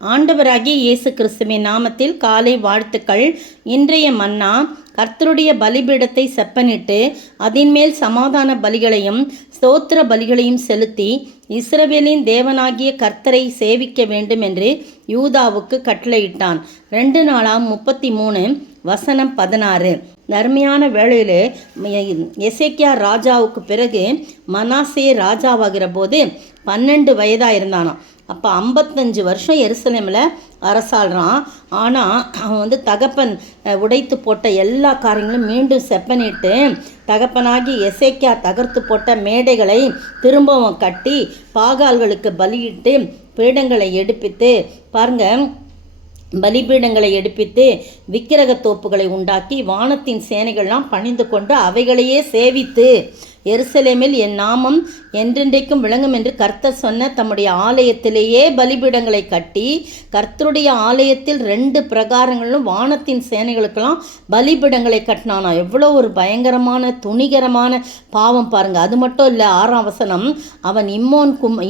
ஆண்டவராகிய இயேசு கிறிஸ்துவின் நாமத்தில் காலை வாழ்த்துக்கள். இன்றைய மன்னா, கர்த்தருடைய பலிபீடத்தை செப்பனிட்டு அதின்மேல் சமாதான பலிகளையும் ஸ்தோத்திர பலிகளையும் செலுத்தி இஸ்ரவேலின் தேவனாகிய கர்த்தரை சேவிக்க வேண்டும் என்று யூதாவுக்கு கட்டளையிட்டான். 2 நாளாம் 33:16. தர்மையான வேளையிலே எசேக்கியா ராஜாவுக்கு பிறகு மனாசே ராஜாவாகிற போது 12 வயதாக இருந்தானாம். அப்போ 55 வருஷம் எருசலேமில் அரசாள்றான். ஆனால் அவன் தகப்பன் உடைத்து போட்ட எல்லா காரியங்களும் மீண்டும் செப்பனிட்டு தகப்பனாகி எசேக்கியா தகர்த்து போட்ட மேடைகளை திரும்பவும் கட்டி பாகால்களுக்கு பலியிட்டு பீடங்களை எடுப்பித்து பலிபீடங்களை எடுப்பித்து விக்கிரக தோப்புகளை உண்டாக்கி வானத்தின் சேனைகள்லாம் பணிந்து கொண்டு அவைகளையே சேவித்து எருசலேமில் என் நாமம் என்றென்றைக்கும் விளங்கும் என்று கர்த்தர் சொன்ன தம்முடைய ஆலயத்திலேயே பலிபீடங்களை கட்டி கர்த்தருடைய ஆலயத்தில் 2 பிரகாரங்களும் வானத்தின் சேனைகளுக்கெல்லாம் பலிபீடங்களை கட்டினானா. எவ்வளோ ஒரு பயங்கரமான துணிகரமான பாவம் பாருங்கள். அது மட்டும் இல்லை, 6ஆம் வசனம், அவன்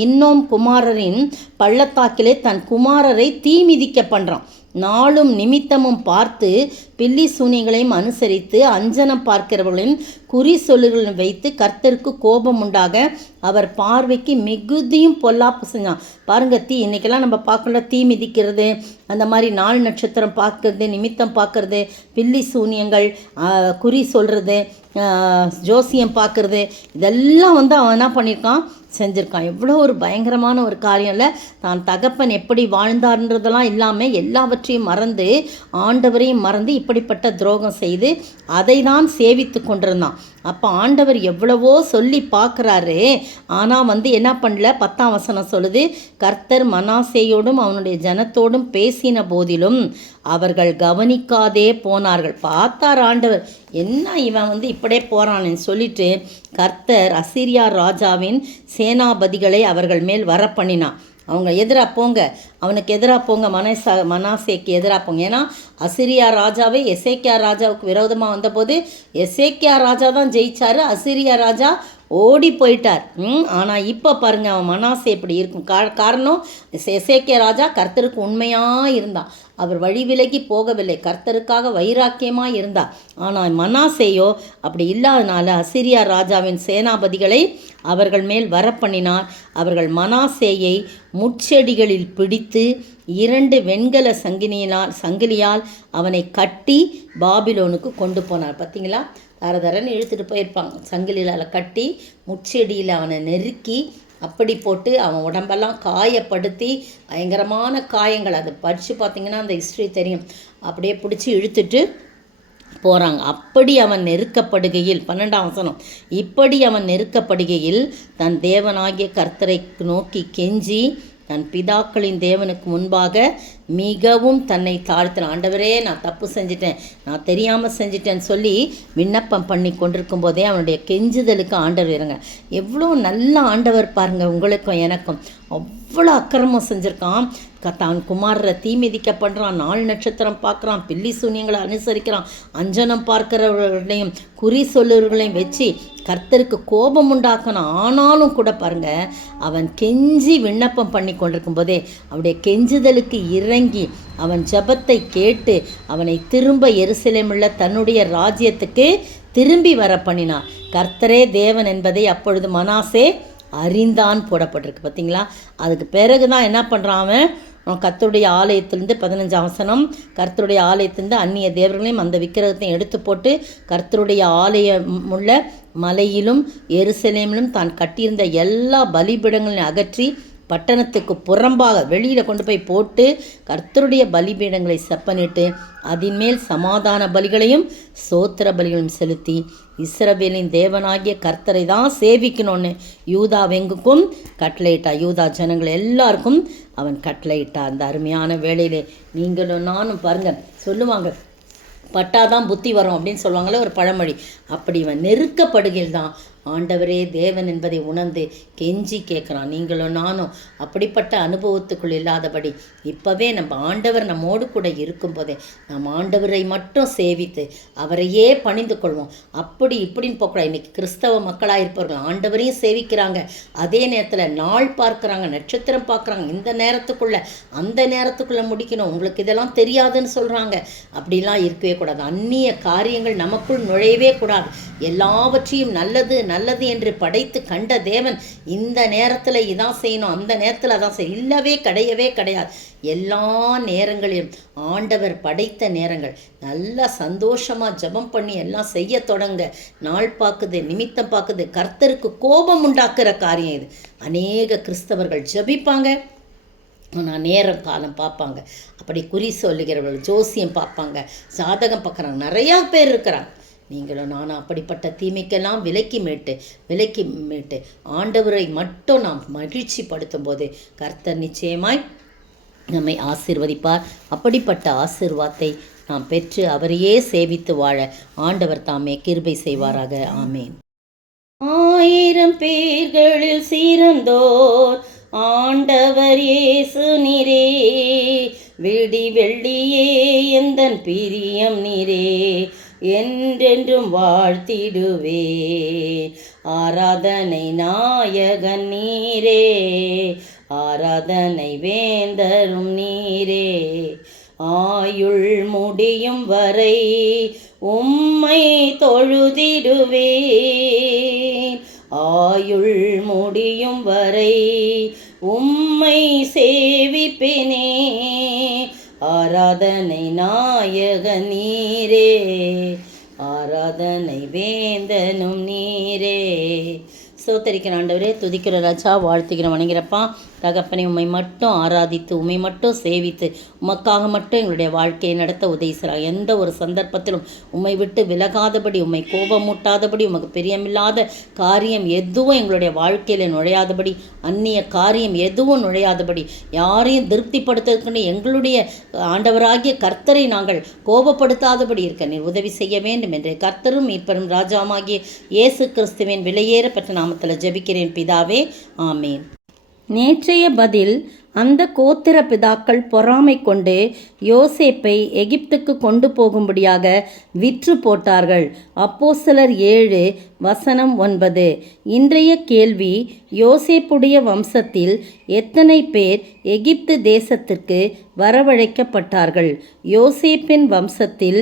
இன்னோம் குமாரரின் பள்ளத்தாக்கிலே தன் குமாரரை தீ மிதிக்க பண்ணுறான். நாளும் நிமித்தமும் பார்த்து பில்லி சூனியங்களையும் அனுசரித்து அஞ்சனம் பார்க்கிறவர்களையும் குறி சொல்லுகளையும் வைத்து கர்த்தருக்கு கோபம் உண்டாக அவர் பார்வைக்கு மிகுதியும் பொல்லாப்பு செஞ்சான். பாருங்க, தீ இன்னைக்கெல்லாம் நம்ம பார்க்கல, தீ மிதிக்கிறது, அந்த மாதிரி நாள் நட்சத்திரம் பார்க்கறது, நிமித்தம் பார்க்கறது, பில்லி சூனியங்கள், குறி சொல்கிறது, ஜோசியம் பார்க்கறது, இதெல்லாம் அவன் என்ன பண்ணியிருக்கான், செஞ்சுருக்கான். எவ்வளோ ஒரு பயங்கரமான ஒரு காரியம் இல்லை. தான் தகப்பன் எப்படி வாழ்ந்தார்ன்றதெல்லாம் இல்லாமல் எல்லாவற்றையும் மறந்து ஆண்டவரையும் மறந்து இப்படிப்பட்ட துரோகம் செய்து அதை தான் சேவித்து கொண்டிருந்தான். அப்போ ஆண்டவர் எவ்வளவோ சொல்லி பார்க்குறாரு. ஆனால் என்ன பண்ணல, 10ஆம் வசனம் சொல்லுது, கர்த்தர் மனாசேயோடும் அவனுடைய ஜனத்தோடும் பேசின போதிலும் அவர்கள் கவனிக்காதே போனார்கள். பார்த்தார் ஆண்டவர், என்ன இவன் இப்படியே போகிறான்னு சொல்லிட்டு கர்த்தர் அசீரியா ராஜாவின் சேனாபதிகளை அவர்கள் மேல் வர பண்ணினான். அவங்க எதிராக போங்க, அவனுக்கு எதிராக போங்க, மனாசேக்கு எதிராக போங்க. ஏன்னா அசீரியா ராஜாவே எசேக்கியா ராஜாவுக்கு விரோதமாக வந்தபோது எசேக்கியா ராஜா தான் ஜெயிச்சார், அசீரியா ராஜா ஓடி போயிட்டார். ஆனால் இப்போ பாருங்கள், அவன் மனாசே எப்படி இருக்கும். காரணம், எசேக்கியா ராஜா கர்த்தருக்கு உண்மையாக இருந்தான், அவர் வழி விலகி போகவில்லை, கர்த்தருக்காக வைராக்கியமாக இருந்தார். ஆனால் மனாசேயோ அப்படி இல்லாதனால அசீரியா ராஜாவின் சேனாபதிகளை அவர்கள் மேல் வரப்பண்ணினார். அவர்கள் மனாசேயை முட்செடிகளில் பிடித்து 2 வெண்கல சங்கிலியால் அவனை கட்டி பாபிலோனுக்கு கொண்டு போனார். பார்த்தீங்களா, தரதரன்னு இழுத்துட்டு போயிருப்பாங்க. சங்கிலியால் கட்டி முட்செடியில் அவனை நெருக்கி அப்படி போட்டு அவன் உடம்பெல்லாம் காயப்படுத்தி பயங்கரமான காயங்கள், அதை படித்து பார்த்திங்கன்னா அந்த ஹிஸ்ட்ரி தெரியும். அப்படியே பிடிச்சி இழுத்துட்டு போகிறாங்க. அப்படி அவன் நெருக்கப்படுகையில், 12ஆம் வசனம், இப்படி அவன் நெருக்கப்படுகையில் தன் தேவனாகிய கர்த்தரை நோக்கி கெஞ்சி தன் பிதாக்களின் தேவனுக்கு முன்பாக மிகவும் தன்னை தாழ்த்தினான். ஆண்டவரே, நான் தப்பு செஞ்சிட்டேன், நான் தெரியாமல் செஞ்சிட்டேன்னு சொல்லி விண்ணப்பம் பண்ணி கொண்டிருக்கும் போதே அவனுடைய கெஞ்சுதலுக்கு ஆண்டவர் இருங்க. எவ்வளோ நல்ல ஆண்டவர் பாருங்கள், உங்களுக்கும் எனக்கும் அவ்வளோ அக்கிரமம் செஞ்சுருக்கான். தான் குமாரரை தீ மிதிக்க பண்ணுறான், நாள் நட்சத்திரம் பார்க்குறான், பில்லி சூனியங்களை அனுசரிக்கிறான், அஞ்சனம் பார்க்கிறவர்களையும் குறி சொல்லுவர்களையும் வச்சு கர்த்தருக்கு கோபம் உண்டாக்கணும். ஆனாலும் கூட பாருங்கள், அவன் கெஞ்சி விண்ணப்பம் பண்ணி கொண்டிருக்கும் போதே அவனுடைய கெஞ்சுதலுக்கு இறங்கி அவன் ஜெபத்தை கேட்டு அவனை திரும்ப எருசலேமுள்ள தன்னுடைய ராஜ்யத்துக்கு திரும்பி வர பண்ணினான். கர்த்தரே தேவன் என்பதை அப்பொழுது மனாசே அறிந்தான் போடப்பட்டிருக்கு. பார்த்தீங்களா, அதுக்கு பிறகு தான் என்ன பண்ணுறான், அவன் கர்த்தருடைய ஆலயத்திலேருந்து 15ஆம் வசனம், கர்த்தருடைய ஆலயத்திலேருந்து அந்நிய தேவர்களையும் அந்த விக்கிரகத்தையும் எடுத்து போட்டு கர்த்தருடைய ஆலயமுள்ள மலையிலும் எருசலேமிலும் தான் கட்டியிருந்த எல்லா பலிபீடங்களையும் அகற்றி பட்டணத்துக்கு புறம்பாக வெளியில் கொண்டு போய் போட்டு கர்த்தருடைய பலிபீடங்களை செப்பனிட்டு அதின்மேல் சமாதான பலிகளையும் சோத்திர பலிகளையும் செலுத்தி இஸ்ரவேலின் தேவனாகிய கர்த்தரை தான் சேவிக்கணும்னு யூதாவெங்குக்கும் கட்டளையிட்டா. யூதா ஜனங்கள் எல்லாருக்கும் அவன் கட்டளையிட்டா. அந்த அருமையான வேளையிலே நீங்களும் நானும் பாருங்கள், சொல்லுவாங்க பட்டாதான் புத்தி வரும் அப்படின்னு சொல்லுவாங்களே ஒரு பழமொழி. அப்படி இவன் நெருக்கப்படுகையில் தான் ஆண்டவரே தேவன் என்பதை உணர்ந்து கெஞ்சி கேட்குறான். நீங்களும் நானும் அப்படிப்பட்ட அனுபவத்துக்குள் இல்லாதபடி இப்போவே நம்ம ஆண்டவர் நம்மோடு கூட இருக்கும்போதே நாம் ஆண்டவரை மட்டும் சேவித்து அவரையே பணிந்து கொள்வோம். அப்படி இப்படின்னு போக்கூடாது. இன்றைக்கி கிறிஸ்தவ மக்களாக இருப்பவர்கள் ஆண்டவரையும் சேவிக்கிறாங்க, அதே நேரத்தில் நாள் பார்க்குறாங்க, நட்சத்திரம் பார்க்குறாங்க. இந்த நேரத்துக்குள்ளே அந்த நேரத்துக்குள்ளே முடிக்கணும், உங்களுக்கு இதெல்லாம் தெரியாதுன்னு சொல்கிறாங்க. அப்படிலாம் இருக்கவே கூடாது. அந்நிய காரியங்கள் நமக்குள் நுழையவே கூடாது. எல்லாவற்றையும் நல்லது நல்லது என்று படைத்து கண்ட தேவன் இந்த நேரத்தில் இதான் செய்யணும், அந்த நேரத்தில் அதான் செய்யணும், இல்லவே கிடையாது. எல்லா நேரங்களிலும் ஆண்டவர் படைத்த நேரங்கள் நல்லா சந்தோஷமாக ஜெபம் பண்ணி எல்லாம் செய்ய தொடங்க. நாள் பார்க்குது, நிமித்தம் பார்க்குது, கர்த்தருக்கு கோபம் உண்டாக்குற காரியம் இது. அநேக கிறிஸ்தவர்கள் ஜெபிப்பாங்க, ஆனால் நேரம் காலம் பார்ப்பாங்க. அப்படி குறி சொல்லுகிறவர்கள் ஜோசியம் பார்ப்பாங்க, ஜாதகம் பார்க்குறாங்க. நிறையா பேர் இருக்கிறாங்க. நீங்களும் நானும் அப்படிப்பட்ட தீமைக்கெல்லாம் விலக்கி மீட்டு ஆண்டவரை மட்டும் நாம் மகிழ்ச்சி படுத்தும் போது கர்த்தர் நிச்சயமாய் நம்மை ஆசீர்வதிப்பார். அப்படிப்பட்ட ஆசீர்வாதத்தை நாம் பெற்று அவரையே சேவித்து வாழ ஆண்டவர் தாமே கிருபை செய்வாராக. ஆமேன். 1000 பேர்களில் சிறந்தோர் ஆண்டவர் இயேசு நீரே, விடி வெள்ளியே எந்தன் பிரியம் நீரே, என்றென்றும் வாழ்த்திடுவே. ஆராதனை நாயகன் நீரே, ஆராதனை வேந்தரும் நீரே, ஆயுள் முடியும் வரை உம்மை தொழுதிடுவே. ஆயுள் முடியும் வரை உம்மை சேவிப்பேனே. ஆராதனை நாயக நீரே, ஆராதனை வேந்தனும் நீரே. சோத்தரிக்கிற ஆண்டவரே, துதிக்கிற ராஜா, வாழ்த்துக்கிற வணங்கிறப்பா. தகப்பனை உம்மை மட்டும் ஆராதித்து உம்மை மட்டும் சேவித்து உமக்காக மட்டும் எங்களுடைய வாழ்க்கையை நடத்த உதவி செய்கிறார். எந்த ஒரு சந்தர்ப்பத்திலும் உம்மை விட்டு விலகாதபடி, உம்மை கோபமூட்டாதபடி, உமக்கு பிரியமில்லாத காரியம் எதுவும் எங்களுடைய வாழ்க்கையில் நுழையாதபடி, அந்நிய காரியம் எதுவும் நுழையாதபடி, யாரையும் திருப்திப்படுத்துவதற்கு எங்களுடைய ஆண்டவராகிய கர்த்தரை நாங்கள் கோபப்படுத்தாதபடி இருக்க நீர் உதவி செய்ய வேண்டும் என்று கர்த்தரும் மீட்பரும் ராஜாவாகிய இயேசு கிறிஸ்துவின் விலையேற பெற்ற நாமத்தில் ஜெபிக்கிறேன் பிதாவே, ஆமேன். நேற்றைய பதில், அந்த கோத்திர பிதாக்கள் பொறாமை கொண்டு யோசேப்பை எகிப்துக்கு கொண்டு போகும்படியாக விற்று போட்டார்கள். அப்போஸ்தலர் 7:9. இன்றைய கேள்வி, யோசேப்புடைய வம்சத்தில் எத்தனை பேர் எகிப்து தேசத்திற்கு வரவழைக்கப்பட்டார்கள்? யோசேப்பின் வம்சத்தில்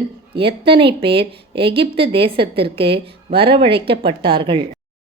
எத்தனை பேர் எகிப்து தேசத்திற்கு வரவழைக்கப்பட்டார்கள்?